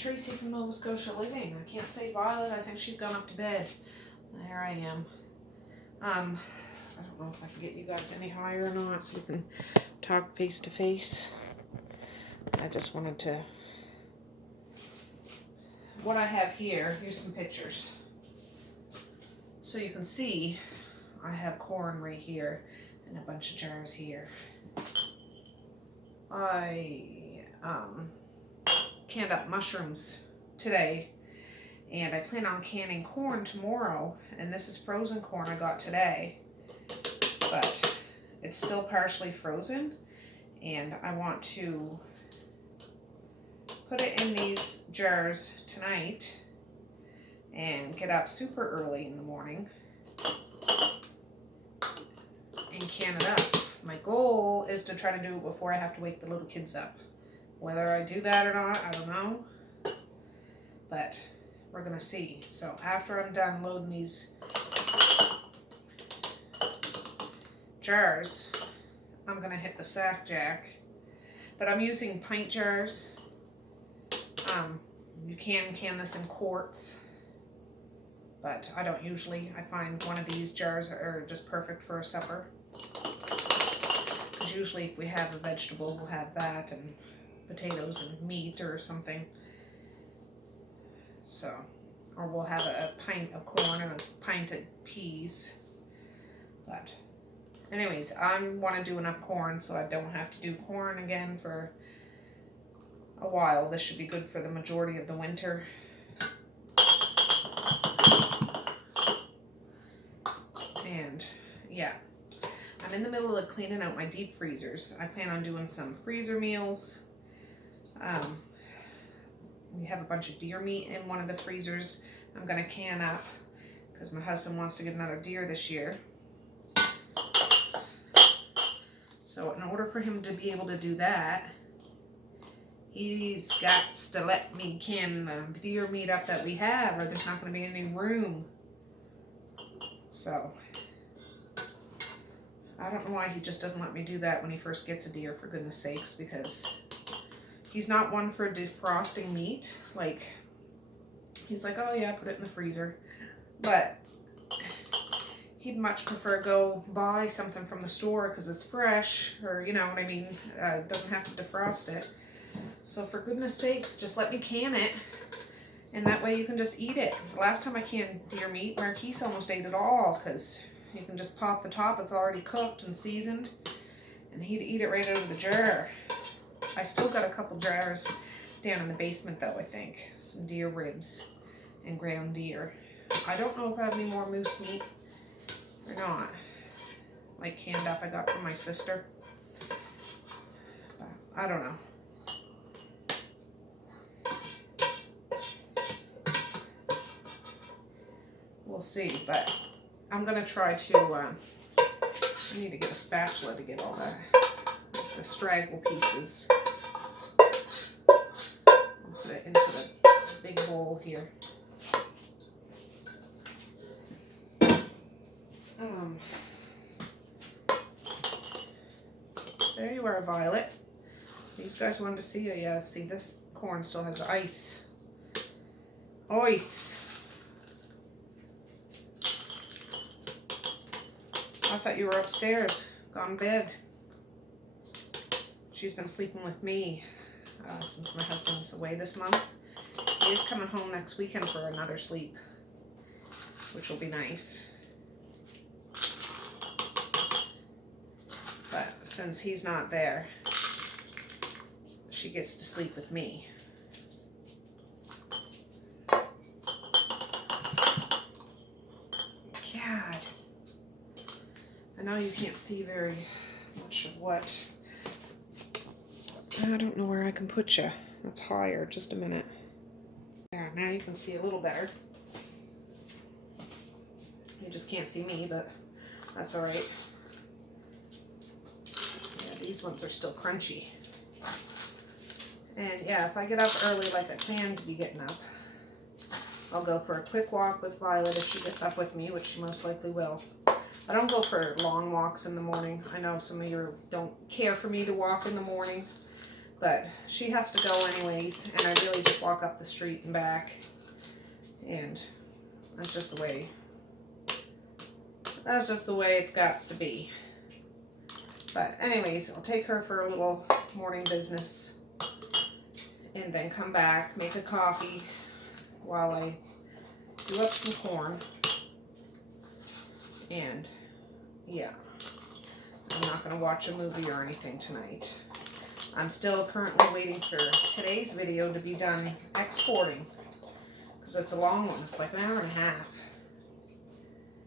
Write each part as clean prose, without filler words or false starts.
Tracey from Nova Scotia Living. I can't say Violet. I think she's gone up to bed. There I am. I don't know if I can get you guys any higher or not so we can talk face to face. I just wanted to... What I have here, here's some pictures. So you can see I have corn right here and a bunch of jars here. I canned up mushrooms today, and I plan on canning corn tomorrow, and this is frozen corn I got today, but it's still partially frozen, and I want to put it in these jars tonight and get up super early in the morning and can it up. My goal is to try to do it before I have to wake the little kids up. Whether I do that or not, I don't know, but we're gonna see. So after I'm done loading these jars, I'm gonna hit the sack jack, but I'm using pint jars. You can this in quarts, but I don't usually. I find one of these jars are just perfect for a supper, because usually if we have a vegetable, we'll have that and potatoes and meat or something. So, or we'll have a pint of corn and a pint of peas. But anyways, I want to do enough corn so I don't have to do corn again for a while. This should be good for the majority of the winter. And yeah, I'm in the middle of cleaning out my deep freezers. I plan on doing some freezer meals. We have a bunch of deer meat in one of the freezers I'm going to can up because my husband wants to get another deer this year. So in order for him to be able to do that, he's got to let me can the deer meat up that we have, or there's not going to be any room. So I don't know why he just doesn't let me do that when he first gets a deer, for goodness sakes, because he's not one for defrosting meat. Like, he's like, oh yeah, put it in the freezer. But he'd much prefer go buy something from the store because it's fresh, or you know what I mean, doesn't have to defrost it. So for goodness sakes, just let me can it, and that way you can just eat it. The last time I canned deer meat, Marquise almost ate it all, because you can just pop the top, it's already cooked and seasoned, and he'd eat it right out of the jar. I still got a couple jars down in the basement though, I think. Some deer ribs and ground deer. I don't know if I have any more moose meat or not. Like canned up I got from my sister. But I don't know. We'll see, but I'm gonna try to, I need to get a spatula to get all the straggle pieces. I'll put it into the big bowl here. There you are, Violet. These guys wanted to see you. Yeah, see, this corn still has ice. Ice. I thought you were upstairs, gone to bed. She's been sleeping with me since my husband's away this month. He is coming home next weekend for another sleep, which will be nice. But since he's not there, she gets to sleep with me. God. I know you can't see very much of what. I don't know where I can put you. That's higher. Just a minute. There, now you can see a little better. You just can't see me, but that's all right. Yeah, these ones are still crunchy. And yeah, if I get up early like I plan to be getting up, I'll go for a quick walk with Violet if she gets up with me, which she most likely will. I don't go for long walks in the morning. I know some of you don't care for me to walk in the morning, But she has to go anyways, and I really just walk up the street and back. And that's just the way it's got to be. But anyways, I'll take her for a little morning business and then come back, make a coffee while I do up some corn. And yeah, I'm not going to watch a movie or anything tonight. I'm still currently waiting for today's video to be done exporting, because it's a long one. It's like an hour and a half.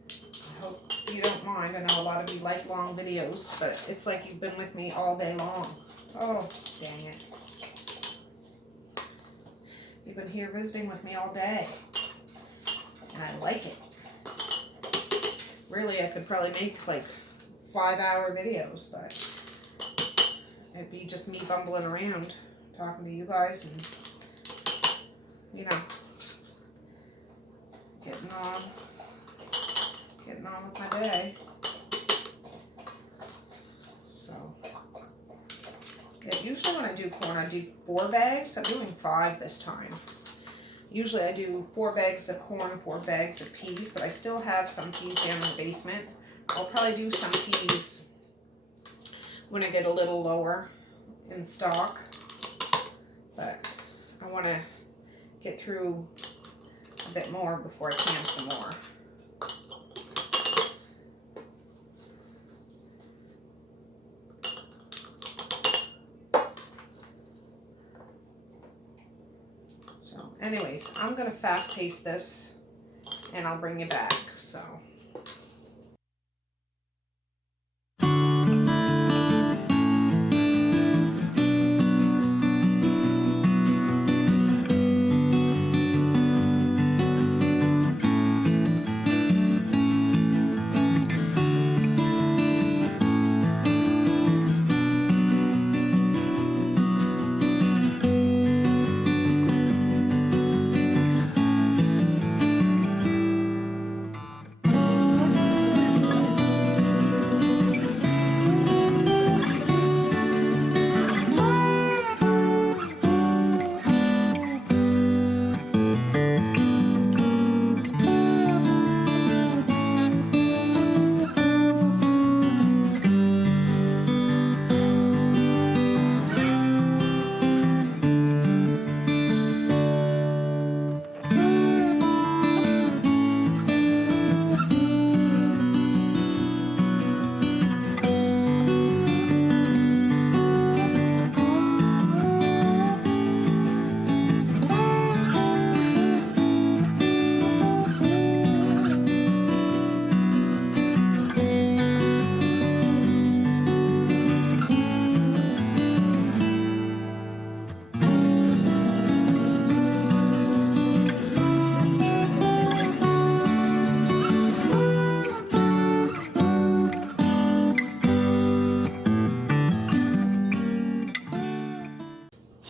I hope you don't mind. I know a lot of you like long videos, but it's like you've been with me all day long. Oh, dang it. You've been here visiting with me all day, and I like it. Really, I could probably make like 5-hour videos, but it'd be just me bumbling around talking to you guys and, you know, getting on with my day. So yeah, usually when I do corn, I do 4 bags. I'm doing 5 this time. Usually I do 4 bags of corn, 4 bags of peas, but I still have some peas down in the basement. I'll probably do some peas when I get a little lower in stock, but I want to get through a bit more before I can some more. So anyways, I'm going to fast pace this and I'll bring you back. So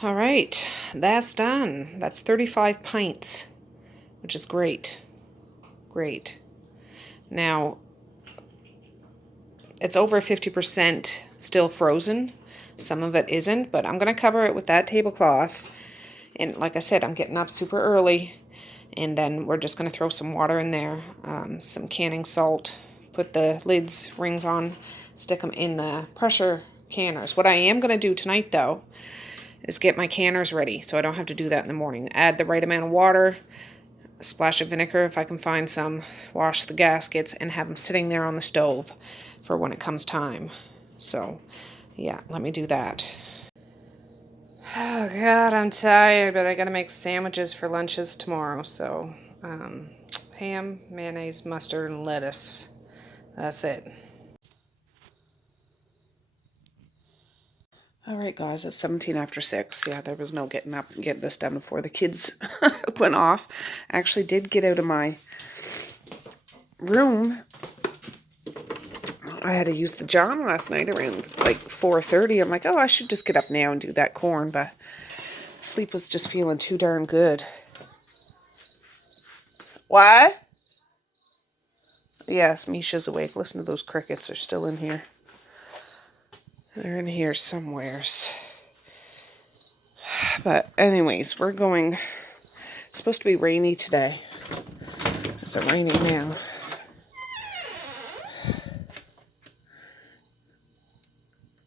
all right, that's done. That's 35 pints, which is great. Great. Now, it's over 50% still frozen. Some of it isn't, but I'm going to cover it with that tablecloth. And like I said, I'm getting up super early. And then we're just going to throw some water in there, some canning salt, put the lids, rings on, stick them in the pressure canners. What I am going to do tonight, though, is get my canners ready so I don't have to do that in the morning. Add the right amount of water, a splash of vinegar if I can find some, wash the gaskets, and have them sitting there on the stove for when it comes time. So, yeah, let me do that. Oh, God, I'm tired, but I gotta make sandwiches for lunches tomorrow, so ham, mayonnaise, mustard, and lettuce. That's it. All right, guys, it's 17 after 6. Yeah, there was no getting up and getting this done before the kids went off. I actually did get out of my room. I had to use the John last night around like 4:30. I'm like, oh, I should just get up now and do that corn, but sleep was just feeling too darn good. What? Yes, Misha's awake. Listen to those crickets. They're still in here. They're in here somewheres. But anyways, we're going, it's supposed to be rainy today. Is it raining now?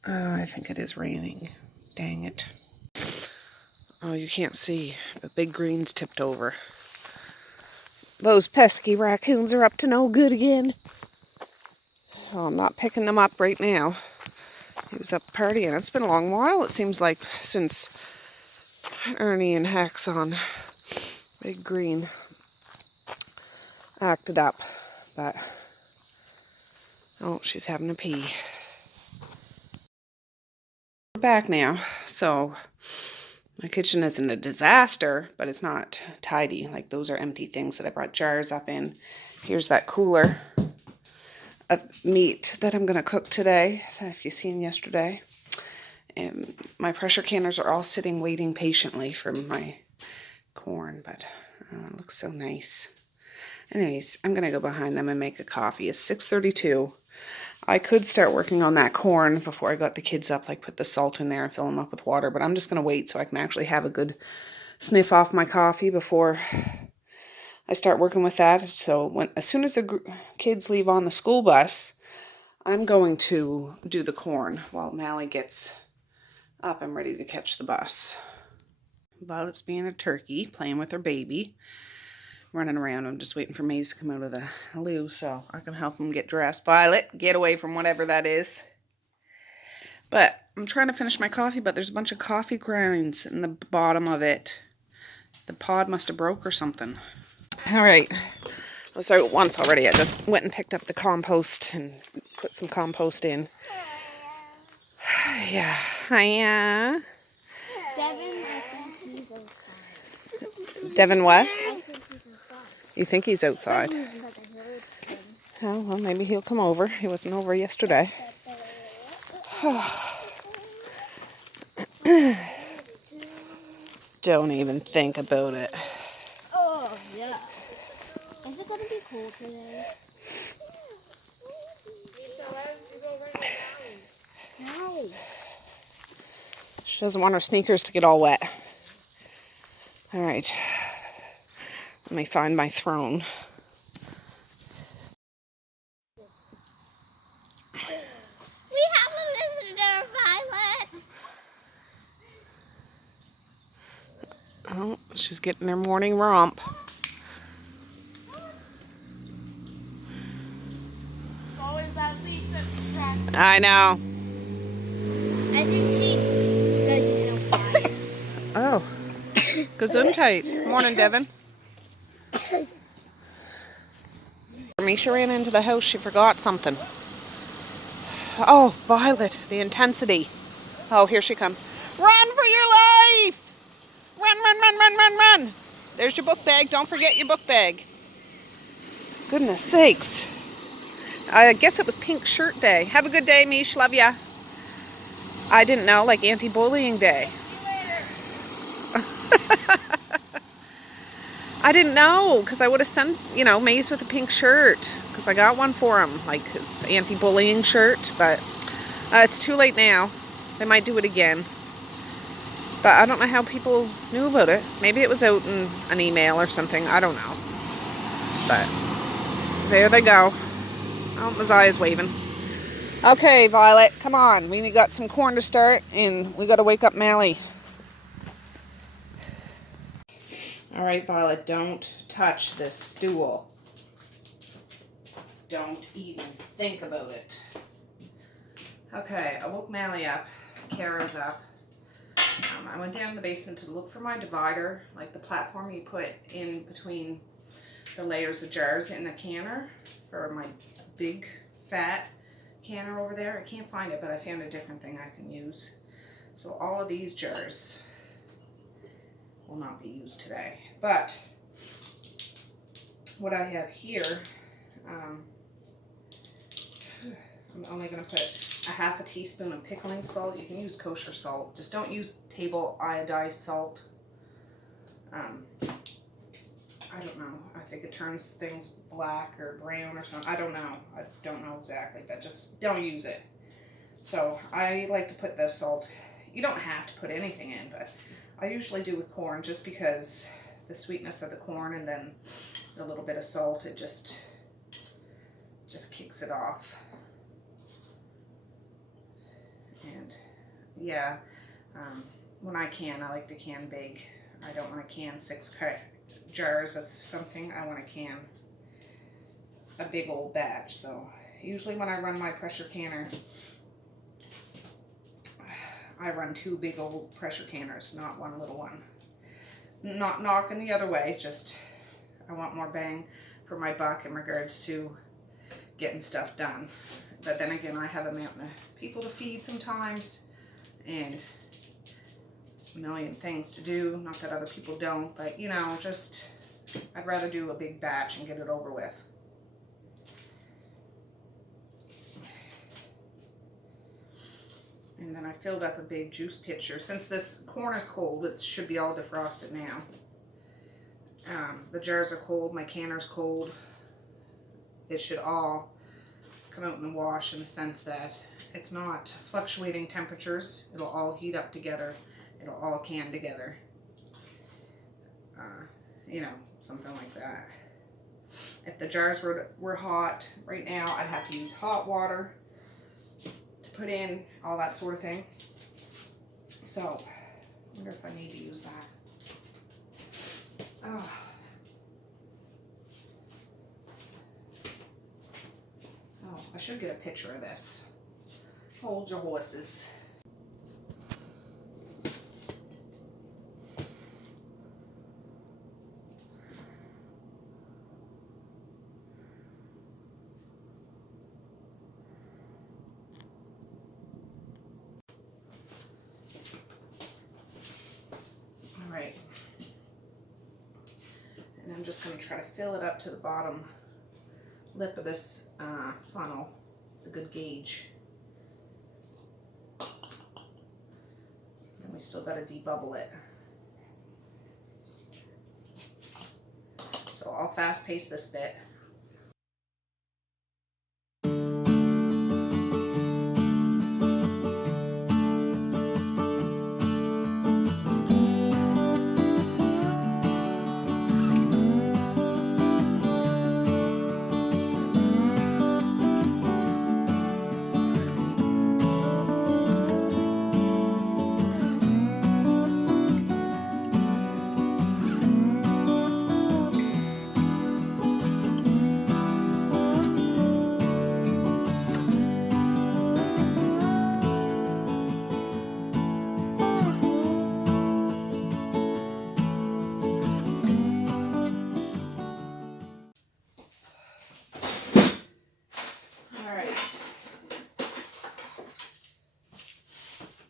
I think it is raining. Dang it. Oh, you can't see, but Big Green's tipped over. Those pesky raccoons are up to no good again. Oh, I'm not picking them up right now. He was up partying. It's been a long while, it seems like, since Ernie and Hex on Big Green acted up. But, oh, she's having a pee. We're back now, so my kitchen isn't a disaster, but it's not tidy. Like, those are empty things that I brought jars up in. Here's that cooler of meat that I'm going to cook today, if you've seen yesterday. And my pressure canners are all sitting waiting patiently for my corn, but it looks so nice. Anyways, I'm going to go behind them and make a coffee. It's 6:32. I could start working on that corn before I got the kids up, like put the salt in there and fill them up with water, but I'm just going to wait so I can actually have a good sniff off my coffee before I start working with that. So as soon as the kids leave on the school bus, I'm going to do the corn while Mally gets up and ready to catch the bus. Violet's being a turkey, playing with her baby, running around. I'm just waiting for Maze to come out of the loo so I can help him get dressed. Violet, get away from whatever that is. But I'm trying to finish my coffee, but there's a bunch of coffee grounds in the bottom of it. The pod must have broke or something. All right. I was out once already. I just went and picked up the compost and put some compost in. Yeah. Hiya. Devin, I think he's outside. Devin what? I think he's outside. You think he's outside? Oh, well, maybe he'll come over. He wasn't over yesterday. Don't even think about it. Oh, yeah. Is it going to be cold today? No. She doesn't want her sneakers to get all wet. All right. Let me find my throne. We have a visitor, Violet. Oh, she's getting her morning romp. Always that leash that's I know. I think she doesn't know. Oh. Gesundheit. Morning, Devin. Misha ran into the house. She forgot something. Oh, Violet, the intensity. Oh, here she comes. Run for your life! Run, run, run, run, run, run. There's your book bag. Don't forget your book bag. Goodness sakes. I guess it was pink shirt day. Have a good day, Mish. Love ya. I didn't know, like anti-bullying day. I didn't know, because I would have sent, Maze with a pink shirt, because I got one for him. Like, it's anti-bullying shirt, but it's too late now. They might do it again. But I don't know how people knew about it. Maybe it was out in an email or something. I don't know. But there they go. Oh, Mazai's waving. Okay, Violet, come on. We got some corn to start, and we got to wake up Mally. All right, Violet, don't touch this stool. Don't even think about it. Okay, I woke Mally up. Kara's up. I went down to the basement to look for my divider, like the platform you put in between the layers of jars in a canner for my big fat canner over there. I can't find it, but I found a different thing I can use. So all of these jars will not be used today. But what I have here, I'm only going to put a half a teaspoon of pickling salt. You can use kosher salt. Just don't use table iodized salt. I don't know. I think it turns things black or brown or something. I don't know. I don't know exactly, but just don't use it. So I like to put this salt. You don't have to put anything in, but I usually do with corn just because the sweetness of the corn and then a little bit of salt, it just kicks it off. And yeah, when I can, I like to can big. I don't want to can 6 jars of something. I want to can a big old batch. So usually when I run my pressure canner, I run 2 big old pressure canners, not one little one. Not knocking the other way, just I want more bang for my buck in regards to getting stuff done. But then again, I have a mountain of people to feed sometimes and a million things to do. Not that other people don't, but you know, just I'd rather do a big batch and get it over with. And then I filled up a big juice pitcher. Since this corn is cold, it should be all defrosted now. The jars are cold, my canner's cold. It should all come out in the wash in the sense that it's not fluctuating temperatures. It'll all heat up together. It'll all can together. You know, something like that. If the jars were hot right now, I'd have to use hot water to put in, all that sort of thing. So, I wonder if I need to use that. Oh. Oh, I should get a picture of this. Hold your horses. And I'm just going to try to fill it up to the bottom lip of this funnel. It's a good gauge. And we still got to debubble it. So I'll fast pace this bit.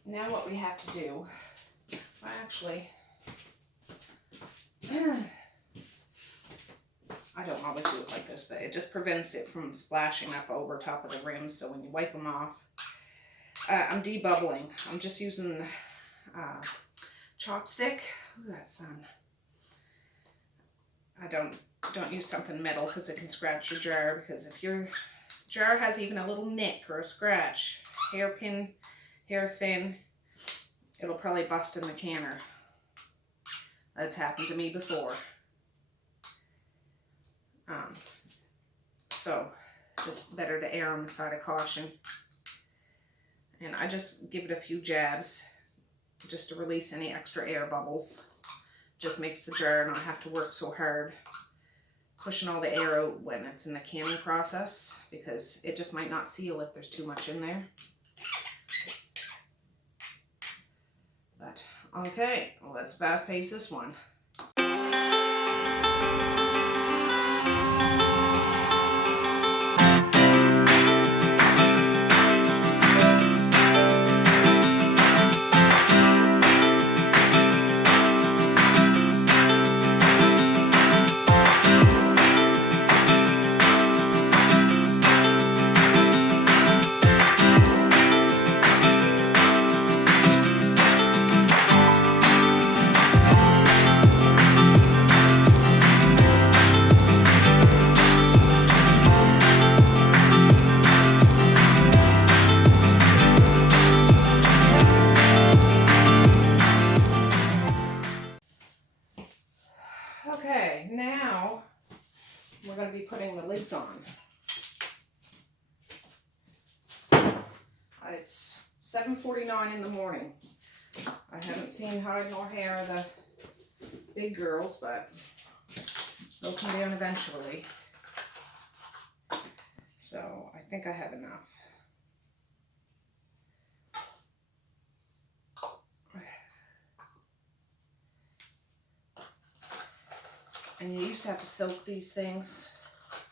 Now what we have to do, actually, I don't always do it like this, but it just prevents it from splashing up over top of the rims, so when you wipe them off, I'm debubbling. I'm just using chopstick. Ooh, that sun. I don't use something metal because it can scratch your jar, because if your jar has even a little nick or a scratch, hairpin, hair thin, it'll probably bust in the canner. That's happened to me before. So just better to err on the side of caution. And I just give it a few jabs just to release any extra air bubbles. Just makes the jar not have to work so hard pushing all the air out when it's in the canning process, because it just might not seal if there's too much in there. But okay, well, let's fast pace this one. we're going to be putting the lids on. It's 7:49 in the morning. I haven't seen hide nor hair of the big girls, but they'll come down eventually. So I think I have enough. And you used to have to soak these things,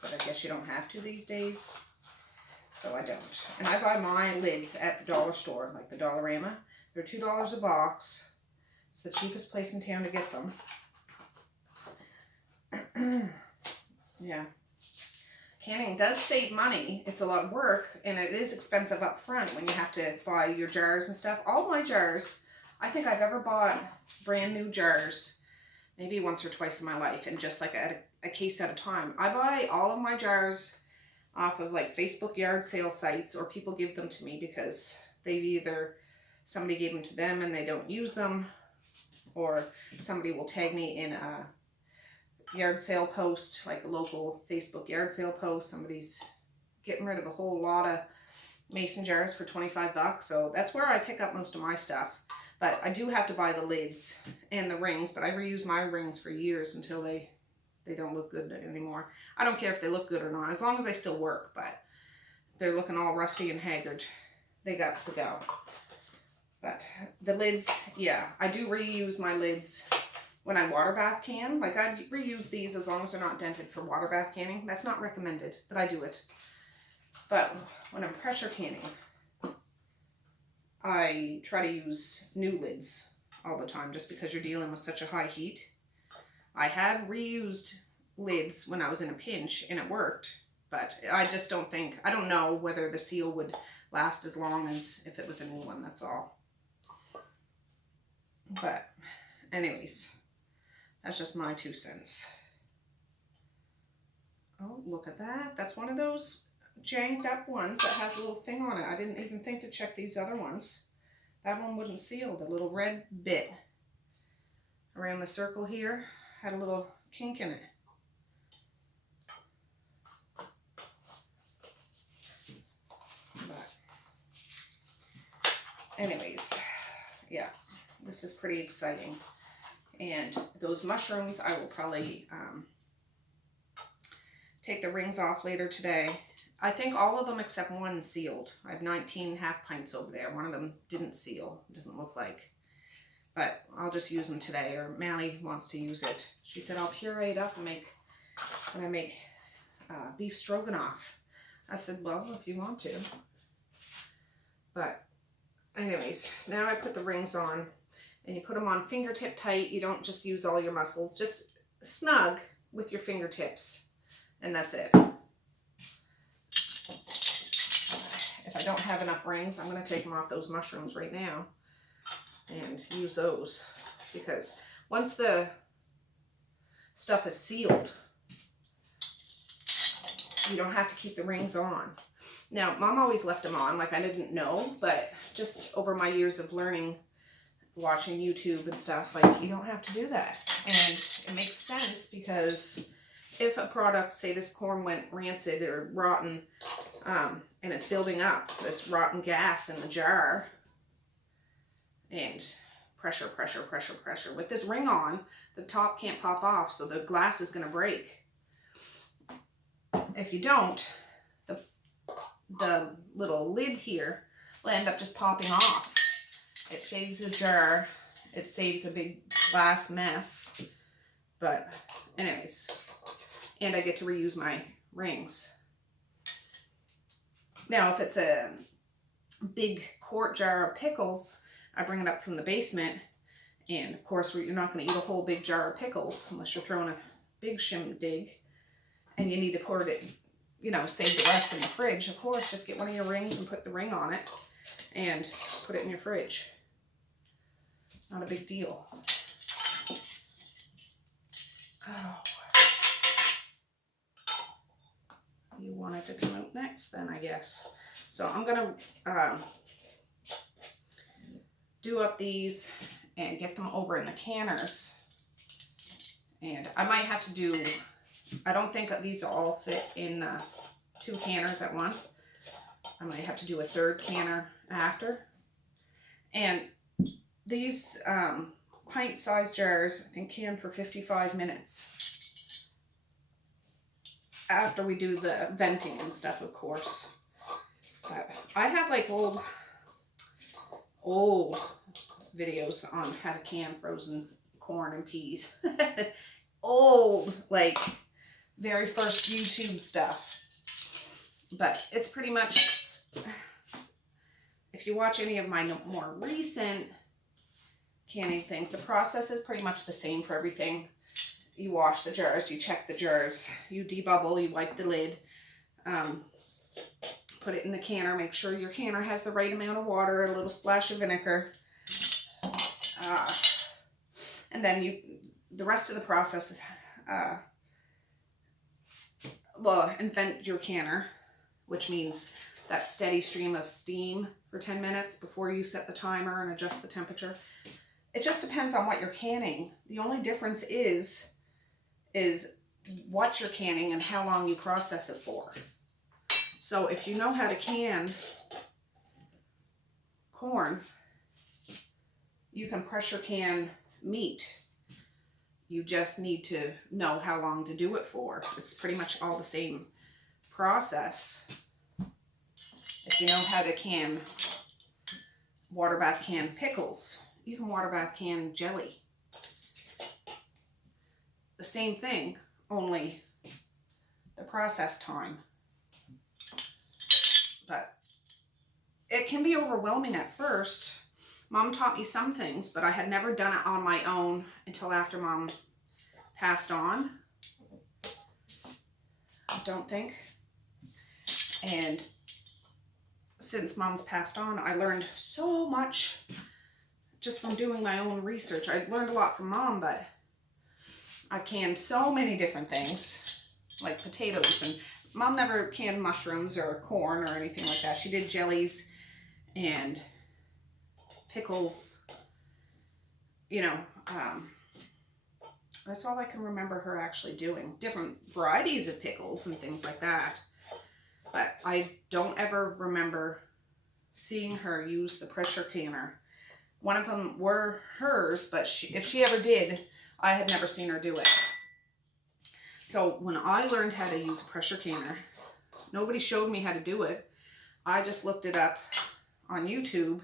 but I guess you don't have to these days. So I don't. And I buy my lids at the dollar store, like the Dollarama. They're $2 a box. It's the cheapest place in town to get them. Yeah. Canning does save money. It's a lot of work, and it is expensive up front when you have to buy your jars and stuff. All my jars, I think I've ever bought brand new jars maybe once or twice in my life, and just like a case at a time. I buy all of my jars off of like Facebook yard sale sites, or people give them to me because somebody gave them to them and they don't use them, or somebody will tag me in a yard sale post, like a local Facebook yard sale post. Somebody's getting rid of a whole lot of mason jars for 25 bucks. So that's where I pick up most of my stuff. But I do have to buy the lids and the rings, but I reuse my rings for years until they don't look good anymore. I don't care if they look good or not, as long as they still work, but they're looking all rusty and haggard. They got to go. But the lids, yeah, I do reuse my lids when I water bath can. Like, I reuse these as long as they're not dented for water bath canning. That's not recommended, but I do it. But when I'm pressure canning, I try to use new lids all the time, just because you're dealing with such a high heat. I have reused lids when I was in a pinch and it worked, but I just don't know whether the seal would last as long as if it was a new one, that's all. But anyways, that's just my 2 cents. Oh, look at that. That's one of those janked up ones that has a little thing on it. I didn't even think to check these other ones. That one wouldn't seal. The little red bit around the circle here had a little kink in it. But anyways, yeah, this is pretty exciting. And those mushrooms, I will probably take the rings off later today. I think all of them except one sealed. I have 19 half pints over there. One of them didn't seal. It doesn't look like. But I'll just use them today, or Mally wants to use it. She said I'll puree it up and when I make beef stroganoff. I said, well, if you want to. But anyways, now I put the rings on, and you put them on fingertip tight. You don't just use all your muscles, just snug with your fingertips, and that's it. If I don't have enough rings, I'm going to take them off those mushrooms right now and use those, because once the stuff is sealed, you don't have to keep the rings on. Now, Mom always left them on, like I didn't know, but just over my years of learning, watching YouTube and stuff, like, you don't have to do that. And it makes sense, because if a product, say this corn went rancid or rotten, and it's building up this rotten gas in the jar, and pressure, with this ring on, the top can't pop off, so the glass is going to break. If you don't, the little lid here will end up just popping off. It saves the jar, it saves a big glass mess. But anyways, and I get to reuse my rings. Now, if it's a big quart jar of pickles, I bring it up from the basement, and of course you're not going to eat a whole big jar of pickles unless you're throwing a big shindig, and you need to pour it, save the rest in the fridge. Of course, just get one of your rings and put the ring on it and put it in your fridge. Not a big deal. Oh. You want it to come out next then, I guess. So I'm going to do up these and get them over in the canners. And I might have to do I don't think these all fit in 2 canners at once. I might have to do a 3rd canner after. And these pint-sized jars, I think, can for 55 minutes. After we do the venting and stuff, of course. But I have like old videos on how to can frozen corn and peas. Old, like very first YouTube stuff. But it's pretty much, if you watch any of my more recent canning things, the process is pretty much the same for everything. You wash the jars, you check the jars, you debubble, you wipe the lid, put it in the canner, make sure your canner has the right amount of water, a little splash of vinegar, and then the rest of the process is, vent your canner, which means that steady stream of steam for 10 minutes before you set the timer and adjust the temperature. It just depends on what you're canning. The only difference is what you're canning and how long you process it for. So if you know how to can corn, you can pressure can meat. You just need to know how long to do it for. It's pretty much all the same process. If you know how to can water bath can pickles, you can water bath can jelly. The same thing, only the process time. But it can be overwhelming at first. Mom taught me some things, but I had never done it on my own until after Mom passed on. I don't think. And since Mom's passed on, I learned so much just from doing my own research. I learned a lot from Mom, but I canned so many different things, like potatoes, and Mom never canned mushrooms or corn or anything like that. She did jellies and pickles, you know, that's all I can remember her actually doing. Different varieties of pickles and things like that. But I don't ever remember seeing her use the pressure canner. One of them were hers, but if she ever did, I had never seen her do it. So when I learned how to use a pressure canner, nobody showed me how to do it. I just looked it up on YouTube,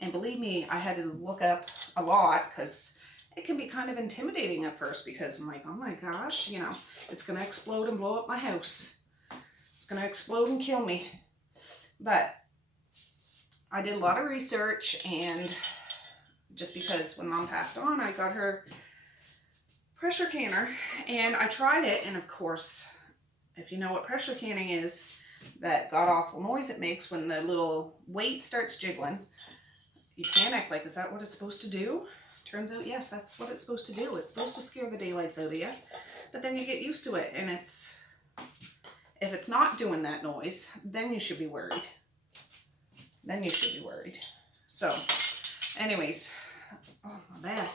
and believe me, I had to look up a lot because it can be kind of intimidating at first, because I'm like, oh my gosh, you know, it's going to explode and blow up my house. It's going to explode and kill me. But I did a lot of research, and just because when Mom passed on, I got her pressure canner and I tried it, and of course, if you know what pressure canning is, that god-awful noise it makes when the little weight starts jiggling, you panic, like, is that what it's supposed to do? Turns out, yes, that's what it's supposed to do. It's supposed to scare the daylights out of you, but then you get used to it, and if it's not doing that noise, then you should be worried. So, anyways, oh, my back.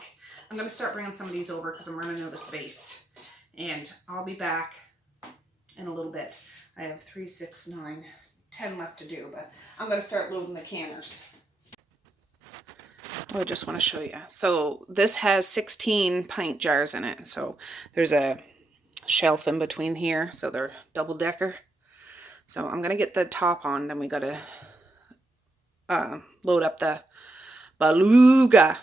I'm going to start bringing some of these over because I'm running out of space, and I'll be back in a little bit. I have 3, 6, 9, 10 left to do, but I'm going to start loading the canners. Oh, I just want to show you. So this has 16 pint jars in it. So there's a shelf in between here. So they're double decker. So I'm going to get the top on. Then we got to load up the beluga.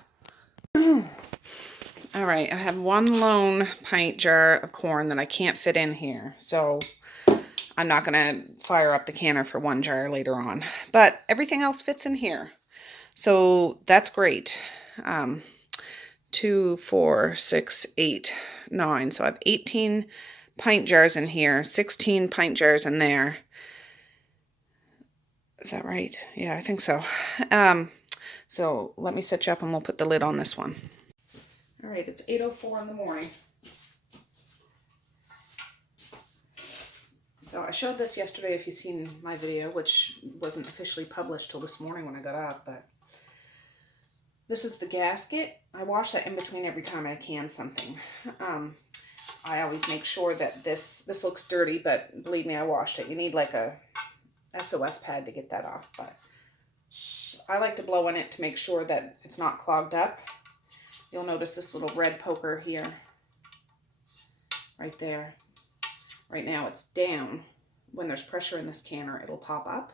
All right. I have one lone pint jar of corn that I can't fit in here. So I'm not going to fire up the canner for one jar later on. But everything else fits in here. So that's great. 2, 4, 6, 8, 9. So I have 18 pint jars in here, 16 pint jars in there. Is that right? Yeah, I think so. So let me set you up and we'll put the lid on this one. All right, it's 8:04 in the morning. So I showed this yesterday if you've seen my video, which wasn't officially published till this morning when I got up, but this is the gasket. I wash that in between every time I can something. I always make sure that this looks dirty, but believe me, I washed it. You need like a SOS pad to get that off, but I like to blow in it to make sure that it's not clogged up. You'll notice this little red poker here, right there. Right now it's down. When there's pressure in this canner, it'll pop up.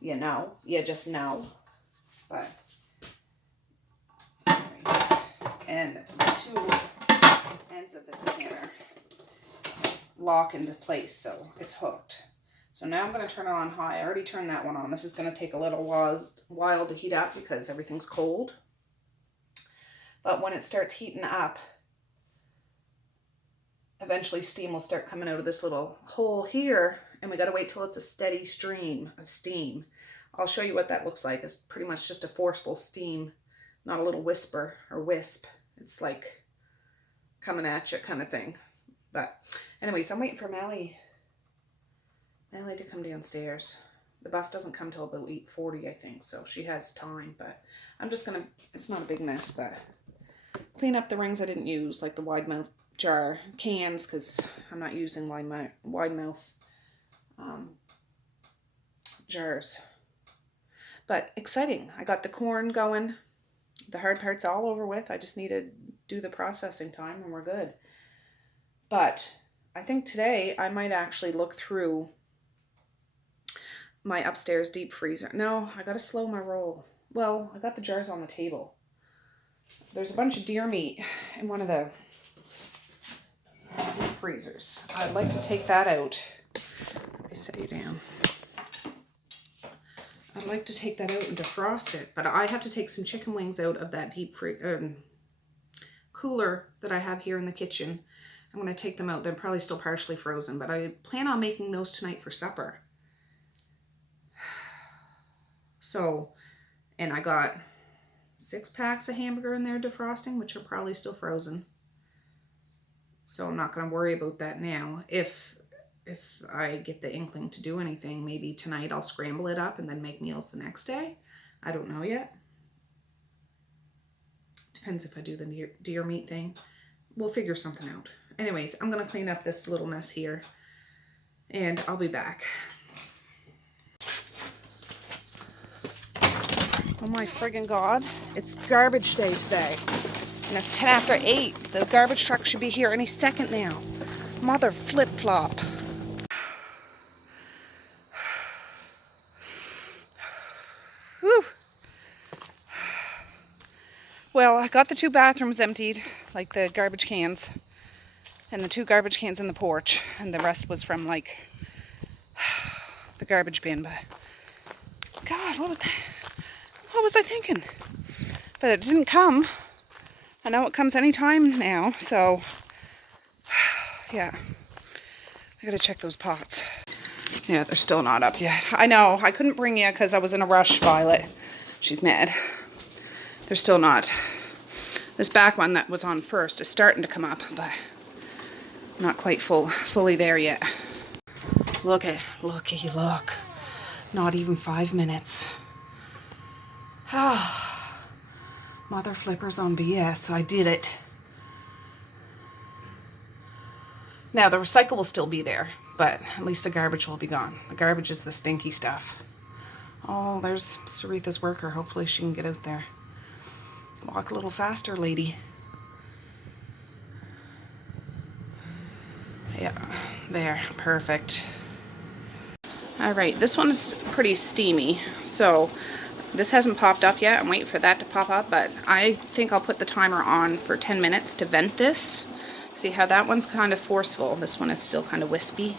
You know, you just know. But anyways, and the two ends of this canner lock into place, so it's hooked. So now I'm going to turn it on high. I already turned that one on. This is going to take a little while to heat up because everything's cold. But when it starts heating up, eventually steam will start coming out of this little hole here, and we got to wait till it's a steady stream of steam. I'll show you what that looks like. It's pretty much just a forceful steam, not a little whisper or wisp. It's like coming at you kind of thing. But anyways, I'm waiting for Mally to come downstairs. The bus doesn't come till about 8:40, I think, so she has time. But I'm just gonna, it's not a big mess, but clean up the rings I didn't use, like the wide mouth jar cans, because I'm not using wide mouth jars. But exciting. I got the corn going. The hard part's all over with. I just need to do the processing time and we're good. But I think today I might actually look through my upstairs deep freezer. No, I gotta slow my roll. Well, I got the jars on the table. There's a bunch of deer meat in one of the deep freezers. I'd like to take that out. Let me set you down. I'd like to take that out and defrost it, but I have to take some chicken wings out of that deep cooler that I have here in the kitchen. I'm going to take them out. They're probably still partially frozen, but I plan on making those tonight for supper. So, and I got 6 packs of hamburger in there defrosting, which are probably still frozen. So I'm not going to worry about that now. If I get the inkling to do anything, maybe tonight I'll scramble it up and then make meals the next day. I don't know yet. Depends if I do the deer meat thing. We'll figure something out. Anyways, I'm going to clean up this little mess here and I'll be back. Oh my friggin' God. It's garbage day today. And it's 10 after 8. The garbage truck should be here any second now. Mother flip-flop. Whew. Well, I got the 2 bathrooms emptied, like the garbage cans, and the 2 garbage cans in the porch, and the rest was from like the garbage bin. But God, what was I thinking? But it didn't come. I know it comes anytime now, so yeah, I gotta check those pots. Yeah, they're still not up yet. I know, I couldn't bring you because I was in a rush, Violet. She's mad. They're still not. This back one that was on first is starting to come up, but not quite fully there yet. Looky, look. Not even 5 minutes. Ah, mother flippers on BS, I did it. Now, the recycle will still be there, but at least the garbage will be gone. The garbage is the stinky stuff. Oh, there's Saritha's worker. Hopefully she can get out there. Walk a little faster, lady. Yeah, there, perfect. All right, this one is pretty steamy, so this hasn't popped up yet. I'm waiting for that to pop up, but I think I'll put the timer on for 10 minutes to vent this. See how that one's kind of forceful. This one is still kind of wispy.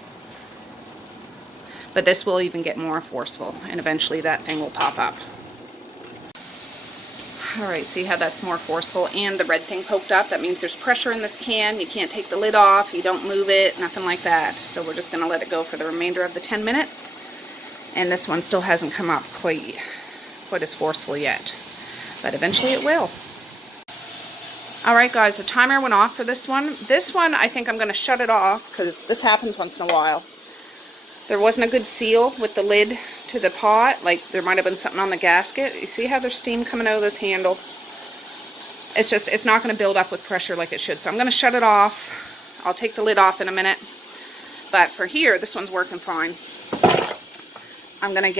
But this will even get more forceful, and eventually that thing will pop up. All right, see how that's more forceful, and the red thing poked up. That means there's pressure in this can. You can't take the lid off. You don't move it, nothing like that. So we're just going to let it go for the remainder of the 10 minutes. And this one still hasn't come up quite as forceful yet, but eventually it will. All right, guys, the timer went off for this one. This one, I think I'm going to shut it off because this happens once in a while. There wasn't a good seal with the lid to the pot. Like, there might have been something on the gasket. You see how there's steam coming out of this handle? It's not going to build up with pressure like it should. So I'm going to shut it off I'll take the lid off in a minute. But for here, this one's working fine. I'm gonna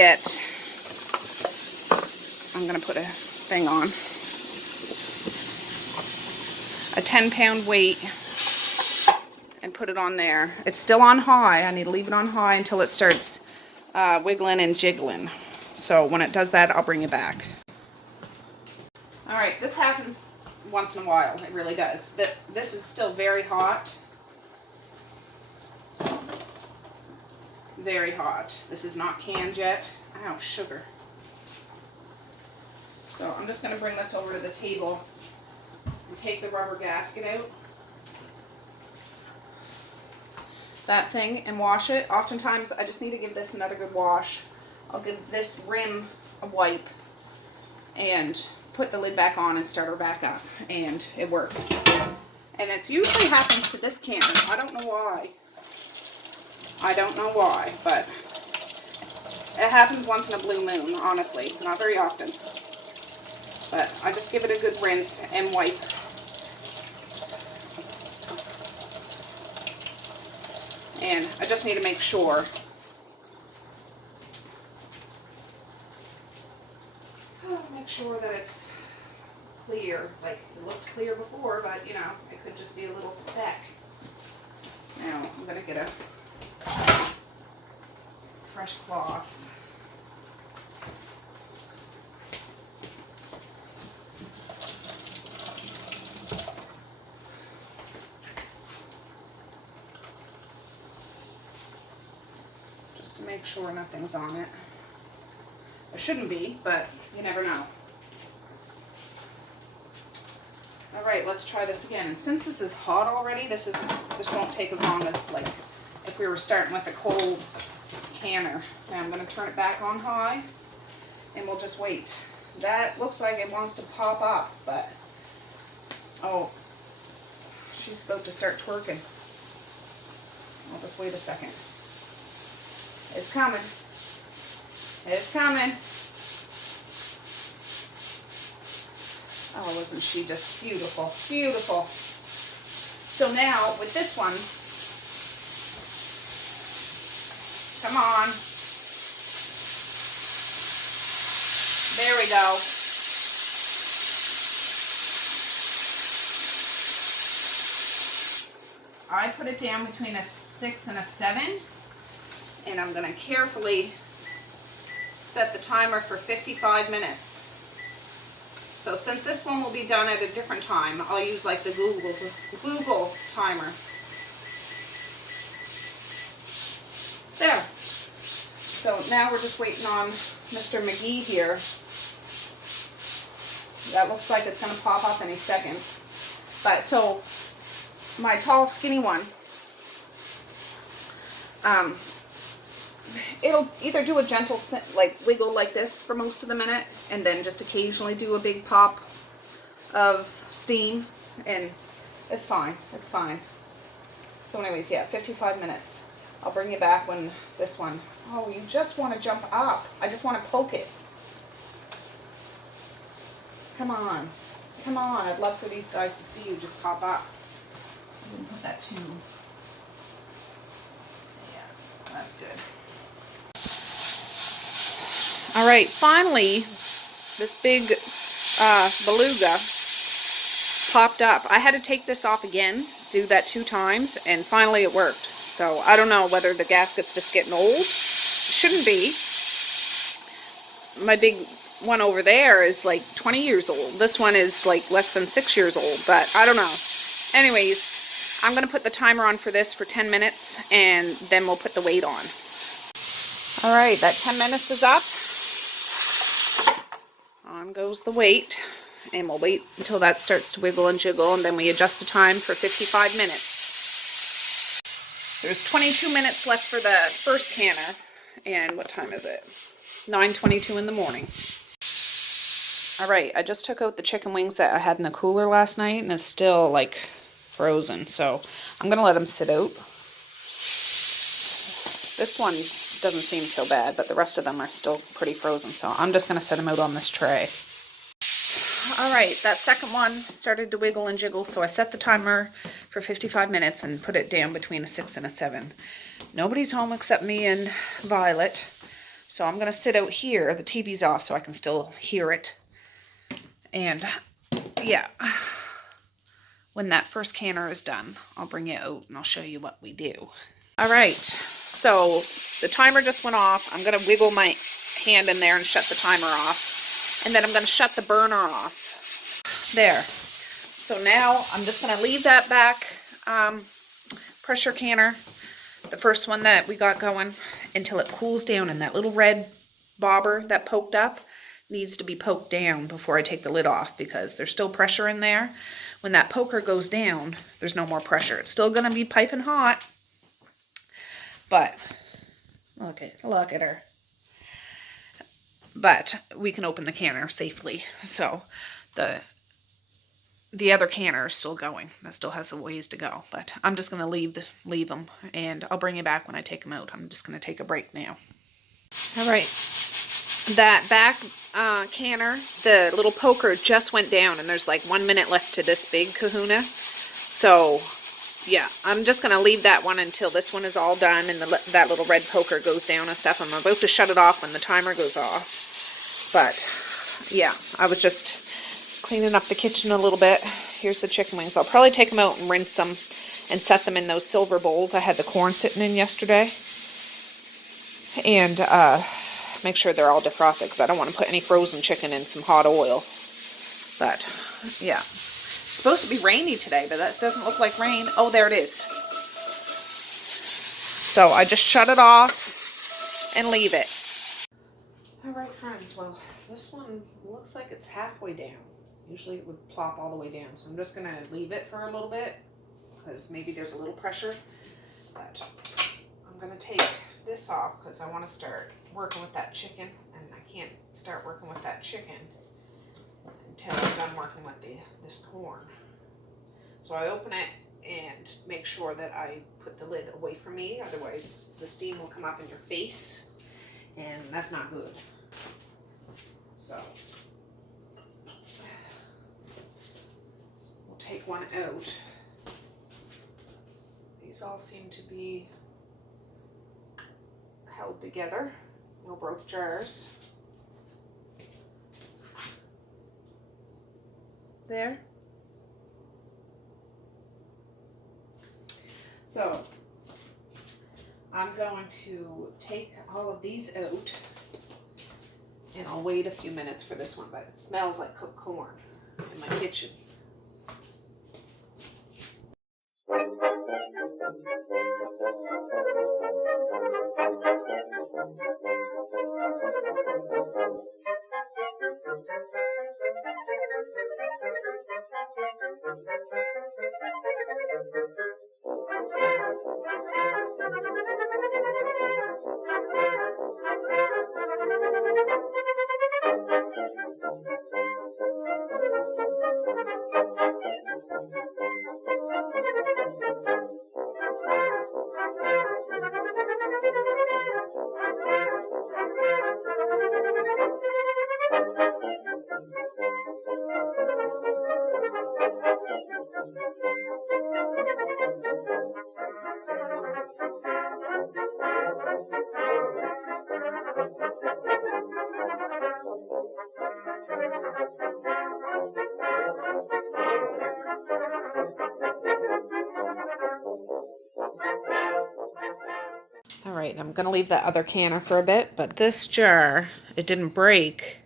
put a thing on. A 10-pound weight and put it on there. It's still on high. I need to leave it on high until it starts wiggling and jiggling. So when it does that, I'll bring it back. All right, this happens once in a while. It really does. This is still very hot. Very hot. This is not canned yet. Ow, sugar. So I'm just going to bring this over to the table and take the rubber gasket out. That thing and wash it. Oftentimes I just need to give this another good wash. I'll give this rim a wipe and put the lid back on and start her back up, and it works. And it usually happens to this can. I don't know why. I don't know why, but it happens once in a blue moon, honestly. Not very often. But I just give it a good rinse and wipe. And I just need to make sure. Make sure that it's clear. Like, it looked clear before, but you know, it could just be a little speck. Now, I'm going to get a fresh cloth. Just to make sure nothing's on it. It shouldn't be, but you never know. All right, let's try this again. And since this is hot already, this won't take as long as like if we were starting with a cold canner. Now I'm going to turn it back on high, and we'll just wait. That looks like it wants to pop up, but oh, she's about to start twerking. I'll just wait a second. It's coming. It's coming. Oh, wasn't she just beautiful? Beautiful. So now, with this one, come on. There we go. I put it down between a 6 and a 7. And I'm going to carefully set the timer for 55 minutes. So since this one will be done at a different time, I'll use like the Google timer. There. So now we're just waiting on Mr. McGee here. That looks like it's going to pop up any second. But so my tall skinny one, it'll either do a gentle like wiggle like this for most of the minute, and then just occasionally do a big pop of steam, and it's fine. It's fine. So anyways, yeah, 55 minutes. I'll bring you back when this one. Oh, you just want to jump up. I just want to poke it. Come on. Come on. I'd love for these guys to see you just pop up. I'm going to put that too. Yeah, that's good. All right, finally, this big beluga popped up. I had to take this off again, do that 2 times, and finally it worked. So I don't know whether the gasket's just getting old. It shouldn't be. My big one over there is like 20 years old. This one is like less than 6 years old, but I don't know. Anyways, I'm going to put the timer on for this for 10 minutes, and then we'll put the weight on. All right, that 10 minutes is up. On goes the weight, and we'll wait until that starts to wiggle and jiggle, and then we adjust the time for 55 minutes. There's 22 minutes left for the first canner, and what time is it? 9:22 in the morning. All right, I just took out the chicken wings that I had in the cooler last night, and it's still like frozen, so I'm gonna let them sit out. This one doesn't seem so bad, but the rest of them are still pretty frozen, so I'm just gonna set them out on this tray. All right, that second one started to wiggle and jiggle, so I set the timer for 55 minutes and put it down between a 6 and a 7. Nobody's home except me and Violet. So I'm going to sit out here. The TV's off so I can still hear it. And yeah, when that first canner is done, I'll bring it out and I'll show you what we do. All right, so the timer just went off. I'm going to wiggle my hand in there and shut the timer off. And then I'm going to shut the burner off. There. So now I'm just going to leave that back pressure canner, the first one that we got going, until it cools down, and that little red bobber that poked up needs to be poked down before I take the lid off, because there's still pressure in there. When that poker goes down, there's no more pressure. It's still going to be piping hot, but look at her. But we can open the canner safely. So the other canner is still going. That still has a ways to go. But I'm just going to leave them, and I'll bring you back when I take them out. I'm just going to take a break now. All right. That back canner, the little poker just went down, and there's like 1 minute left to this big kahuna. So, yeah, I'm just going to leave that one until this one is all done and that little red poker goes down and stuff. I'm about to shut it off when the timer goes off. But, yeah, I was just cleaning up the kitchen a little bit. Here's the chicken wings. I'll probably take them out and rinse them and set them in those silver bowls I had the corn sitting in yesterday. And make sure they're all defrosted, because I don't want to put any frozen chicken in some hot oil. But, yeah. It's supposed to be rainy today, but that doesn't look like rain. Oh, there it is. So I just shut it off and leave it. All right, friends. Well, this one looks like it's halfway down. Usually it would plop all the way down. So I'm just going to leave it for a little bit, because maybe there's a little pressure. But I'm going to take this off because I want to start working with that chicken, and I can't start working with that chicken until I'm done working with this corn. So I open it and make sure that I put the lid away from me, otherwise the steam will come up in your face, and that's not good. So we'll take one out. These all seem to be held together. No broke jars. There. So I'm going to take all of these out, and I'll wait a few minutes for this one, but it smells like cooked corn in my kitchen. All right, I'm going to leave that other canner for a bit, but this jar, it didn't break,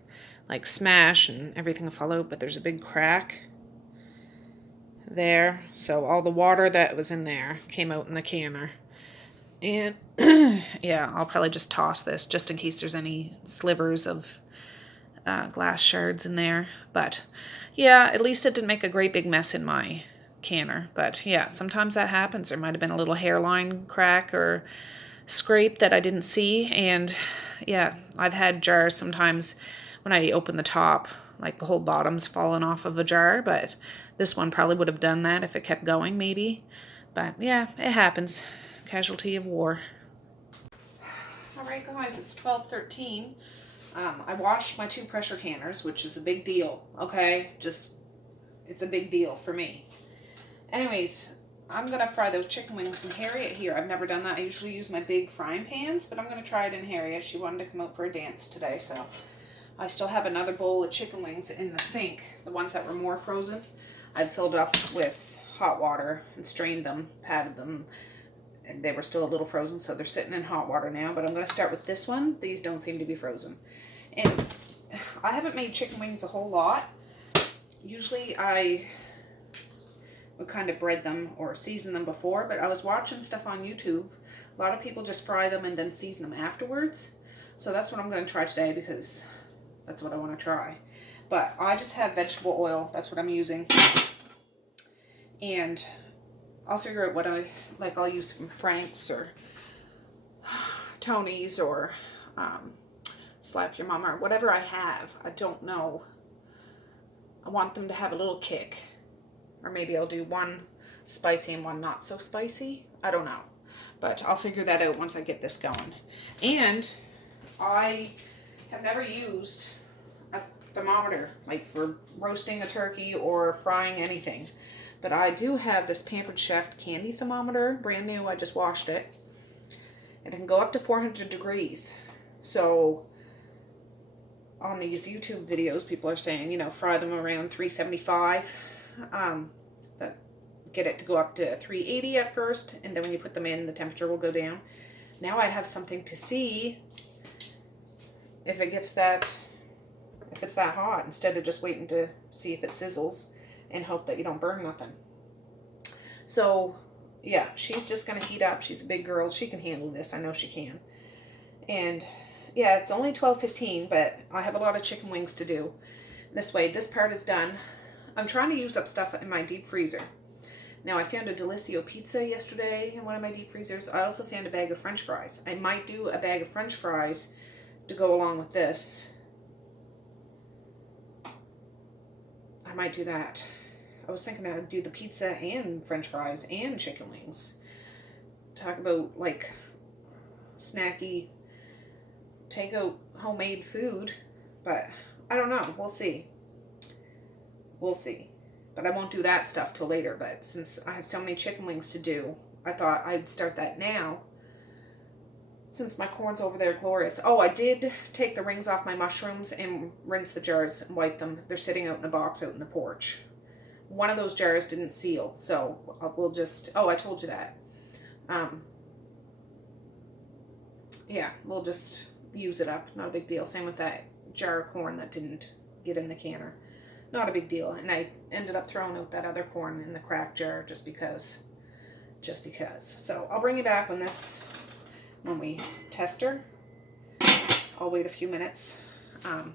like smash and everything fell out, but there's a big crack there. So all the water that was in there came out in the canner. And yeah, I'll probably just toss this just in case there's any slivers of glass shards in there. But yeah, at least it didn't make a great big mess in my canner. But yeah, sometimes that happens. There might have been a little hairline crack or scrape that I didn't see. And yeah, I've had jars sometimes when I open the top, like the whole bottom's fallen off of a jar, but this one probably would have done that if it kept going, maybe. But yeah, it happens. Casualty of war. All right, guys, it's 12:13. I washed my 2 pressure canners, which is a big deal, okay? It's a big deal for me. Anyways, I'm gonna fry those chicken wings in Harriet here. I've never done that. I usually use my big frying pans, but I'm gonna try it in Harriet. She wanted to come out for a dance today, so I still have another bowl of chicken wings in the sink. The ones that were more frozen, I've filled up with hot water and strained them, patted them, and they were still a little frozen, so they're sitting in hot water now. But I'm gonna start with this one. These don't seem to be frozen. And I haven't made chicken wings a whole lot. Usually I would kind of bread them or season them before, but I was watching stuff on YouTube. A lot of people just fry them and then season them afterwards. So that's what I'm going to try today, because that's what I want to try. But I just have vegetable oil. That's what I'm using. And I'll figure out what I like. I'll use some Frank's or Tony's or Slap Your Mama or whatever I have. I don't know. I want them to have a little kick. Or maybe I'll do one spicy and one not so spicy. I don't know. But I'll figure that out once I get this going. And I have never used a thermometer, like for roasting a turkey or frying anything. But I do have this Pampered Chef candy thermometer, brand new. I just washed it. And it can go up to 400 degrees. So on these YouTube videos, people are saying, you know, fry them around 375. But get it to go up to 380 at first, and then when you put them in, the temperature will go down. Now I have something to see if it gets that, if it's that hot, instead of just waiting to see if it sizzles and hope that you don't burn nothing. So yeah, she's just gonna heat up. She's a big girl. She can handle this. I know she can. And yeah, it's only 12:15, but I have a lot of chicken wings to do. This way, this part is done. I'm trying to use up stuff in my deep freezer. Now, I found a Delissio pizza yesterday in one of my deep freezers. I also found a bag of French fries. I might do a bag of French fries to go along with this. I might do that. I was thinking I'd do the pizza and French fries and chicken wings. Talk about, like, snacky, take-out homemade food. But I don't know. We'll see. We'll see. But I won't do that stuff till later. But since I have so many chicken wings to do, I thought I'd start that now, since my corn's over there glorious. Oh, I did take the rings off my mushrooms and rinse the jars and wipe them. They're sitting out in a box out in the porch. One of those jars didn't seal, so we'll just, oh, I told you that. Yeah, we'll just use it up. Not a big deal. Same with that jar of corn that didn't get in the canner. Not a big deal. And I ended up throwing out that other corn in the cracked jar just because. So I'll bring you back when we test her. I'll wait a few minutes. And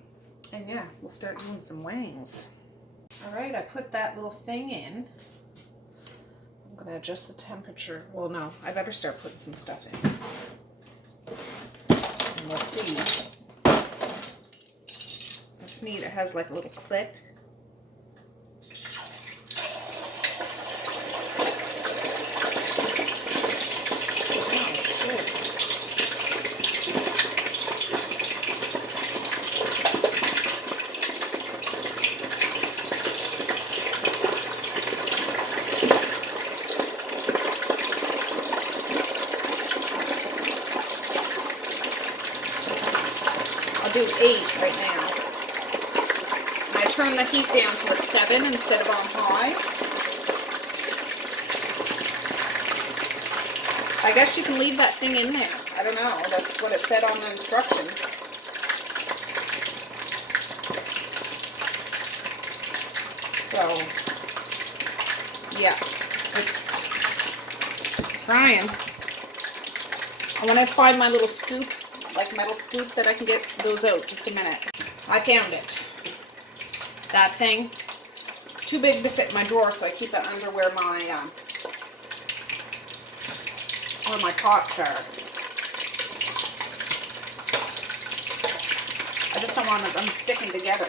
yeah, we'll start doing some wings. All right, I put that little thing in. I'm going to adjust the temperature. Well, no, I better start putting some stuff in. And we'll see. It's neat. It has like a little clip. I'll do 8 right now. And I turn the heat down to a 7 instead of on high. I guess you can leave that thing in there. I don't know. That's what it said on the instructions. So, yeah, it's frying. I want to find my little scoop, like metal scoop that I can get those out. Just a minute. I found it. That thing. It's too big to fit in my drawer, so I keep it under where my pots are. I just don't want them sticking together.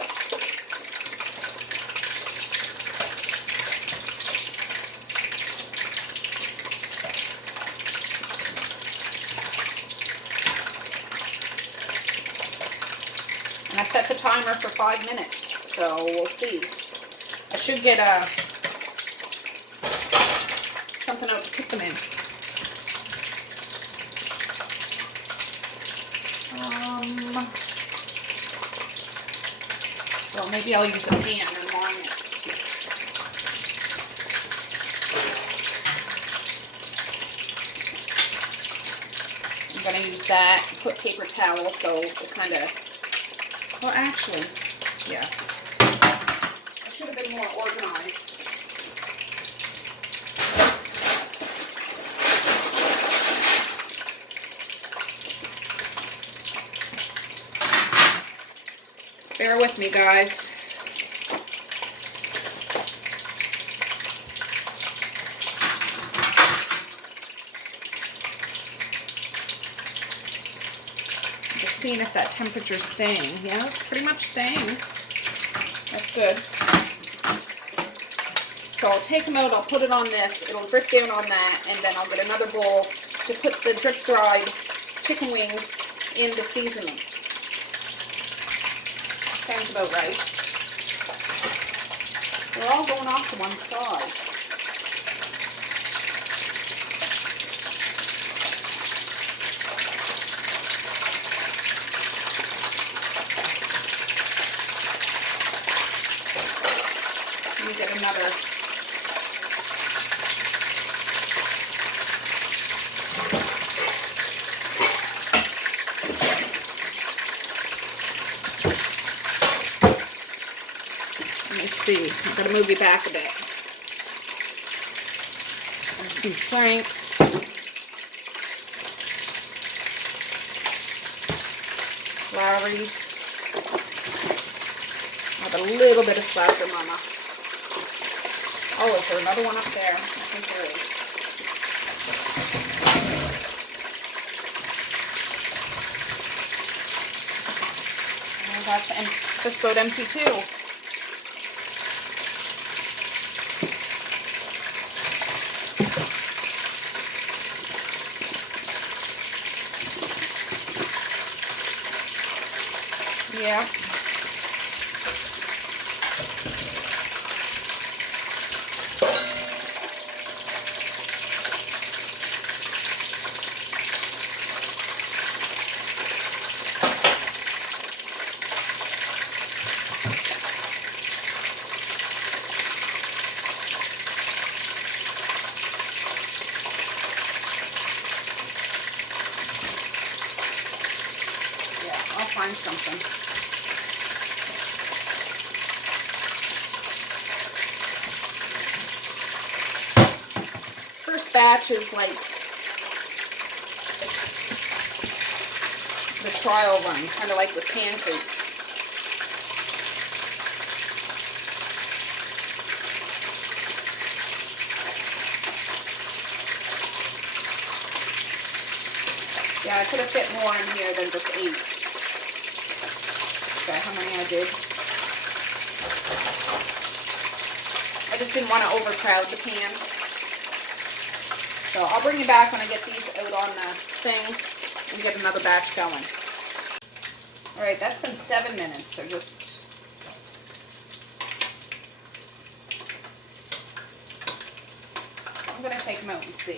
And I set the timer for 5 minutes, so we'll see. I should get something out to put them in. Well, maybe I'll use a pan and line it. I'm gonna use that, put paper towel so it kind of, well actually, yeah. I should have been more organized. Bear with me, guys. Just seeing if that temperature's staying. Yeah, it's pretty much staying. That's good. So I'll take them out, I'll put it on this, it'll drip down on that, and then I'll get another bowl to put the drip dried chicken wings in the seasoning. Sounds about right. They're all going off to one side. Let me get another. See, I'm gonna move you back a bit. There's some franks. Lowry's. I have a little bit of slapper mama. Oh, is there another one up there? I think there is. Oh, that's this boat empty too. Yeah. Yeah, I'll find something. First batch is like the trial run, kind of like with pancakes. Yeah, I could have fit more in here than just 8. Okay, how many I did? I just didn't want to overcrowd the pan. So I'll bring you back when I get these out on the thing and get another batch going. Alright, that's been 7 minutes. They're just... I'm going to take them out and see.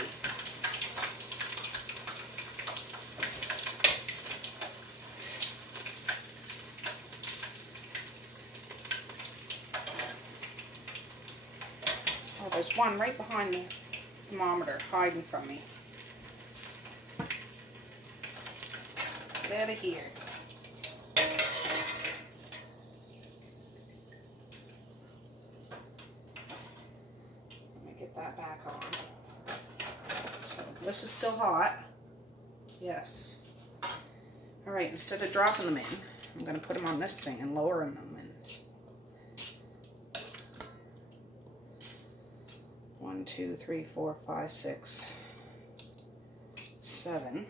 Oh, there's one right behind the thermometer hiding from me. Get out of here. Let me get that back on. So this is still hot. Yes. Alright, instead of dropping them in, I'm going to put them on this thing and lowering them in. 1, 2, 3, 4, 5, 6, 7.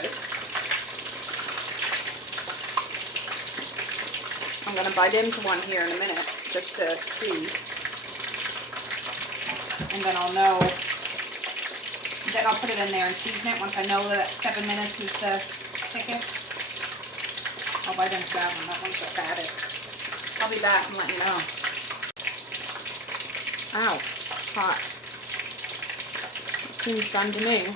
good. I'm going to bite into one here in a minute just to see. And then I'll know. Then I'll put it in there and season it once I know that 7 minutes is the thickest. I'll bite into that one. That one's the fattest. I'll be back and let you know. Ow, hot. Seems done to me.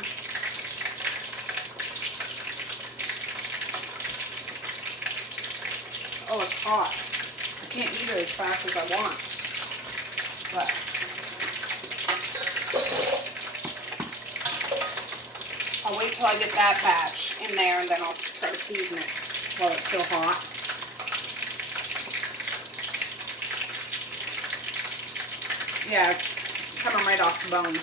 Oh, it's hot. I can't eat it as fast as I want. But I'll wait till I get that batch in there and then I'll try to season it while it's still hot. Yeah, it's coming right off the bone.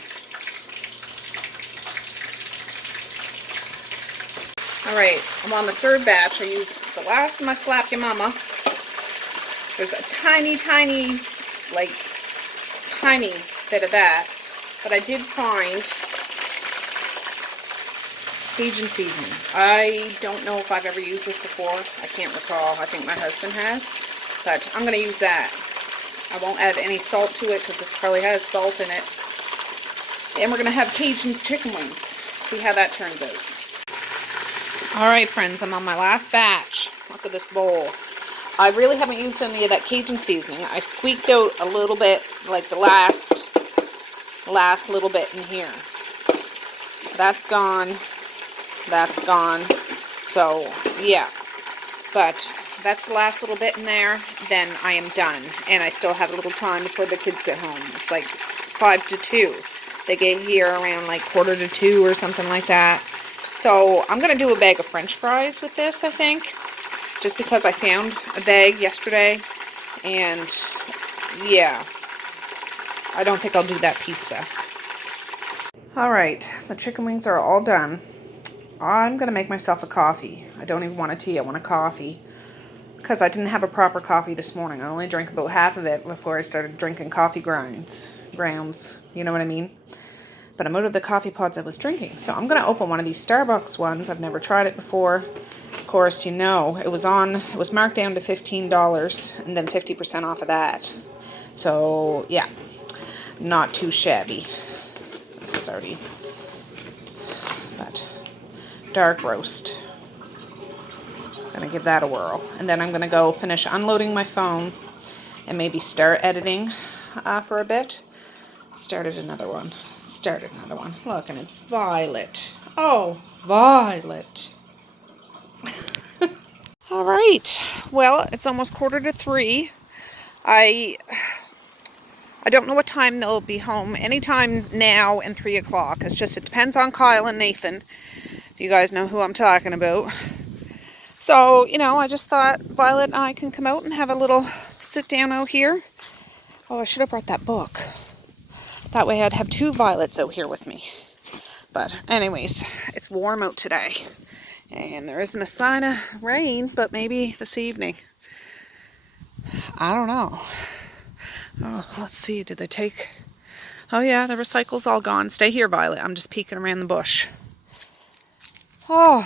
Alright, I'm on the third batch. I used the last of my Slap Ya Mama. There's a tiny bit of that. But I did find Cajun seasoning. I don't know if I've ever used this before. I can't recall. I think my husband has. But I'm going to use that. I won't add any salt to it because this probably has salt in it. And we're going to have Cajun chicken wings. See how that turns out. Alright friends, I'm on my last batch. Look at this bowl. I really haven't used any of that Cajun seasoning. I squeaked out a little bit, like the last little bit in here. That's gone. That's gone. So, yeah. But that's the last little bit in there. Then I am done. And I still have a little time before the kids get home. It's like 1 to 2. They get here around like 1 to 2 or something like that. So I'm going to do a bag of French fries with this, I think. Just because I found a bag yesterday. And, yeah. I don't think I'll do that pizza. Alright, the chicken wings are all done. I'm going to make myself a coffee. I don't even want a tea, I want a coffee. Because I didn't have a proper coffee this morning. I only drank about half of it before I started drinking coffee grounds. You know what I mean? But I'm out of the coffee pods I was drinking. So I'm going to open one of these Starbucks ones. I've never tried it before. Of course, you know, it was marked down to $15 and then 50% off of that. So, yeah, not too shabby. This is already, but dark roast. Gonna give that a whirl. And then I'm gonna go finish unloading my phone and maybe start editing for a bit. Started another one. Look, and it's Violet. Oh, Violet. All right. Well, it's almost 2:45. I don't know what time they'll be home. Anytime now and 3 o'clock. It depends on Kyle and Nathan. If you guys know who I'm talking about. So, you know, I just thought Violet and I can come out and have a little sit down out here. Oh, I should have brought that book. That way I'd have 2 Violets out here with me. But anyways, it's warm out today. And there isn't a sign of rain, but maybe this evening. I don't know. Oh, let's see. Did they take... Oh, yeah, the recycle's all gone. Stay here, Violet. I'm just peeking around the bush. Oh,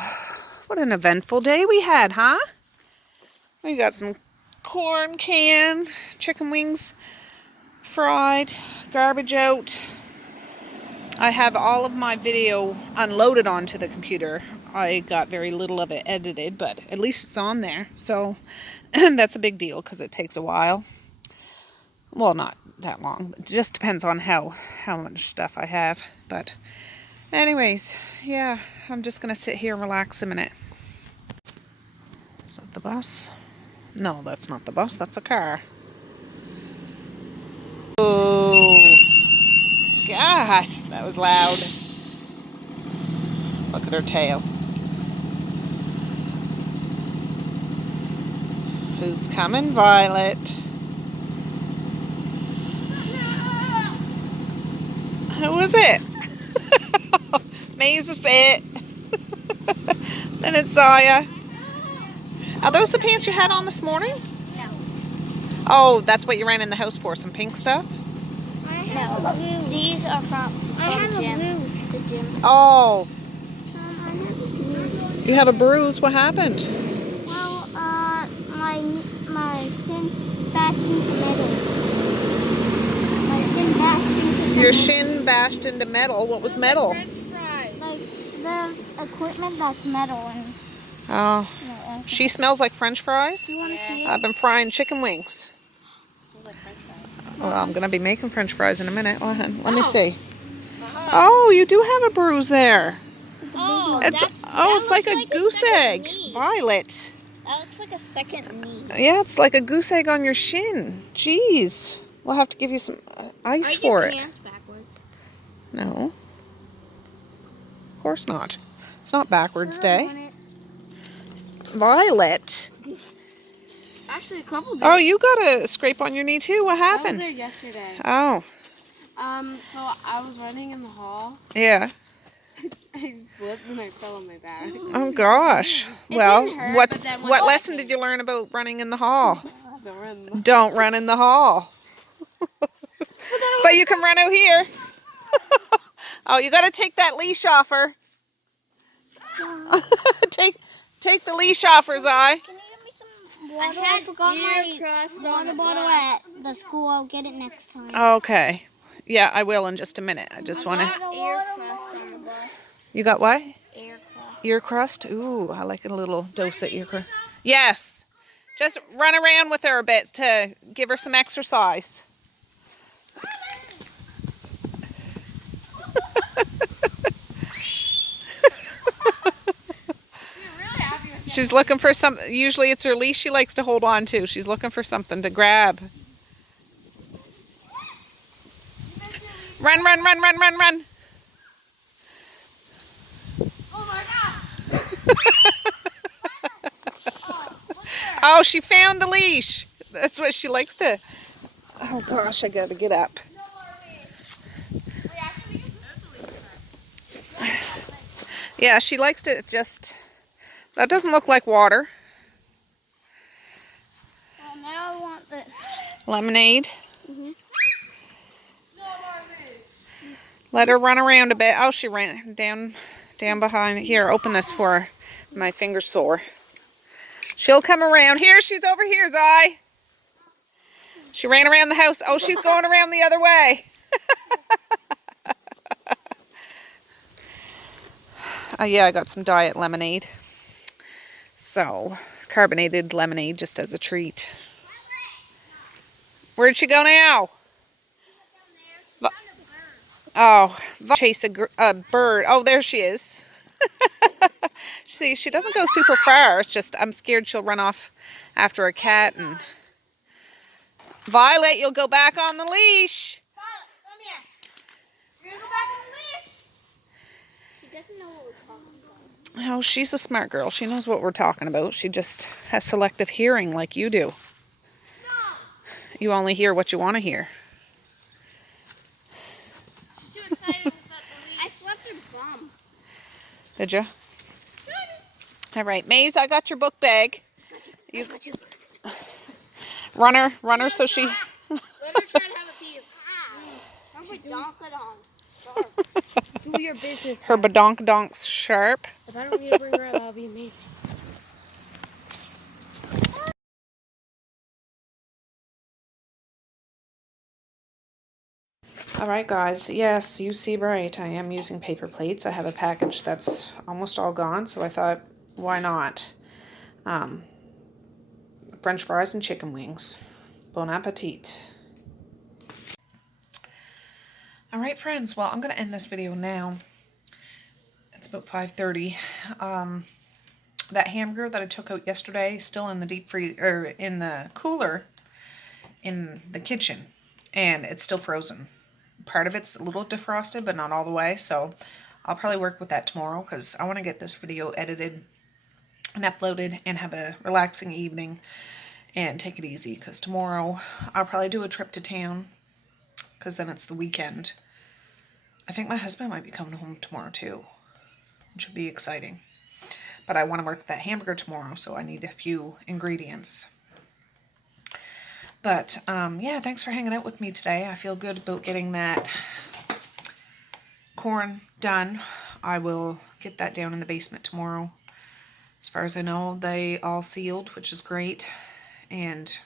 what an eventful day we had, huh? We got some corn canned, chicken wings fried, garbage out. I have all of my video unloaded onto the computer. I got very little of it edited, but at least it's on there. So that's a big deal because it takes a while. Well, not that long. It just depends on how much stuff I have. But anyways, yeah, I'm just going to sit here and relax a minute. Is that the bus? No, that's not the bus. That's a car. Oh, God, that was loud. Look at her tail. Who's coming, Violet? Who was it? Maze was it. Then it's Zaya. Are those the pants you had on this morning? No. Oh, that's what you ran in the house for, some pink stuff? No, these are from the gym. Oh. You have a bruise. What happened? Well, my shin bashed into metal. My shin bashed into Your shin bashed into metal. What was metal? like the equipment that's metal and. Oh, she smells like French fries. You want to see it? I've been frying chicken wings. Like French fries. Well, I'm gonna be making French fries in a minute. Let me see. Oh, you do have a bruise there. It's like a goose egg. Violet. That looks like a second knee. Yeah, it's like a goose egg on your shin. Jeez. We'll have to give you some ice for it. Pants backwards? No. Of course not. It's not backwards day. Violet. Actually, a couple days. Oh, you got a scrape on your knee too. What I was happened? there yesterday. Oh. So I was running in the hall. Yeah. I slipped and I fell on my back. Oh gosh. Well, didn't hurt, what but then what what lesson did you learn about running in the hall? Don't run. Don't run in the hall. But you can run out here. Oh, you got to take that leash off her. Take the leash off her, Zai. Can you give me some water? I forgot my water bottle at the school. I'll get it next time. Okay. Yeah, I will in just a minute. I just want to... Ear crust on the bus. You got what? Ear crust. Ear crust? Ooh, I like a little dose of ear crust. Yes. Just run around with her a bit to give her some exercise. She's looking for something. Usually it's her leash she likes to hold on to. She's looking for something to grab. Run, run, run, run, run, run. Oh my God. Oh, she found the leash. That's what she likes to. Oh gosh, I gotta get up. Yeah, she likes to just... That doesn't look like water. Well, now I want this. Lemonade. Mhm. Let her run around a bit. Oh, she ran down behind. Here, open this for her. My finger's sore. She'll come around. Here, she's over here, Zai. She ran around the house. Oh, she's going around the other way. Yeah, I got some diet lemonade. So, carbonated lemonade just as a treat. Where'd she go now? Oh, chase a bird. Oh, there she is. See, she doesn't go super far. It's just I'm scared she'll run off after a cat. And Violet, you'll go back on the leash. Violet, come here. You're gonna go back on the leash. She doesn't know what we're talking about. Oh, she's a smart girl. She knows what we're talking about. She just has selective hearing like you do. No. You only hear what you want to hear. She's too excited about the leash. I slapped her bum. Did you? All right, Maze, I got your book bag. You, runner, so she... Let her try to have a pee. Do your business. Her badonk-donks sharp. If I don't need to bring her up, that'll be amazing. All right, guys. Yes, you see right. I am using paper plates. I have a package that's almost all gone, so I thought, why not? French fries and chicken wings. Bon appetit. All right, friends. Well, I'm going to end this video now. It's about 5:30. That hamburger that I took out yesterday is still in the deep freeze or in the cooler in the kitchen, and it's still frozen. Part of it's a little defrosted, but not all the way. So I'll probably work with that tomorrow because I want to get this video edited and uploaded and have a relaxing evening and take it easy, because tomorrow I'll probably do a trip to town because then it's the weekend. I think my husband might be coming home tomorrow too, which would be exciting. But I want to work that hamburger tomorrow, so I need a few ingredients. But yeah, thanks for hanging out with me today. I feel good about getting that corn done. I will get that down in the basement tomorrow As far as I know, they all sealed, which is great. And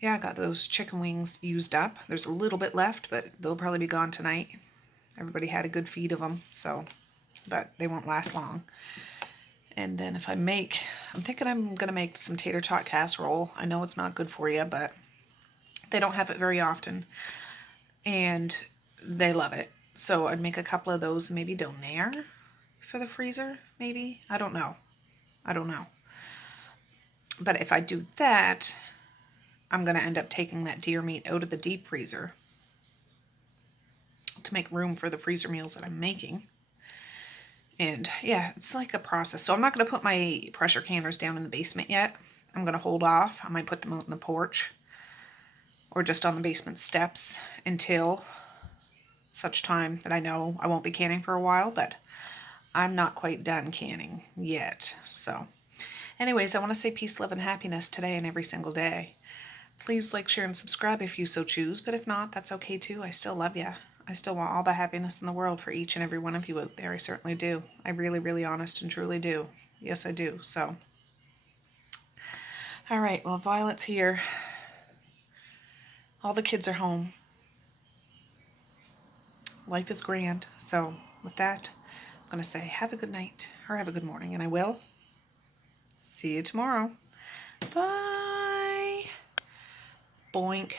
yeah, I got those chicken wings used up. There's a little bit left, but they'll probably be gone tonight. Everybody had a good feed of them, so, but they won't last long. And then if I'm thinking I'm going to make some tater tot casserole. I know it's not good for you, but they don't have it very often. And they love it. So I'd make a couple of those and maybe donair for the freezer, maybe. I don't know. But if I do that, I'm going to end up taking that deer meat out of the deep freezer to make room for the freezer meals that I'm making. And yeah, it's like a process. So I'm not going to put my pressure canners down in the basement yet. I'm going to hold off. I might put them out in the porch or just on the basement steps until such time that I know I won't be canning for a while, but I'm not quite done canning yet. So anyways, I want to say peace, love, and happiness today and every single day. Please like, share, and subscribe if you so choose, but if not, that's okay too. I still love you. I still want all the happiness in the world for each and every one of you out there. I certainly do. I really, really honest and truly do. Yes, I do. So, all right. Well, Violet's here. All the kids are home. Life is grand. So, with that, I'm going to say have a good night or have a good morning, and I will see you tomorrow. Bye. Boink.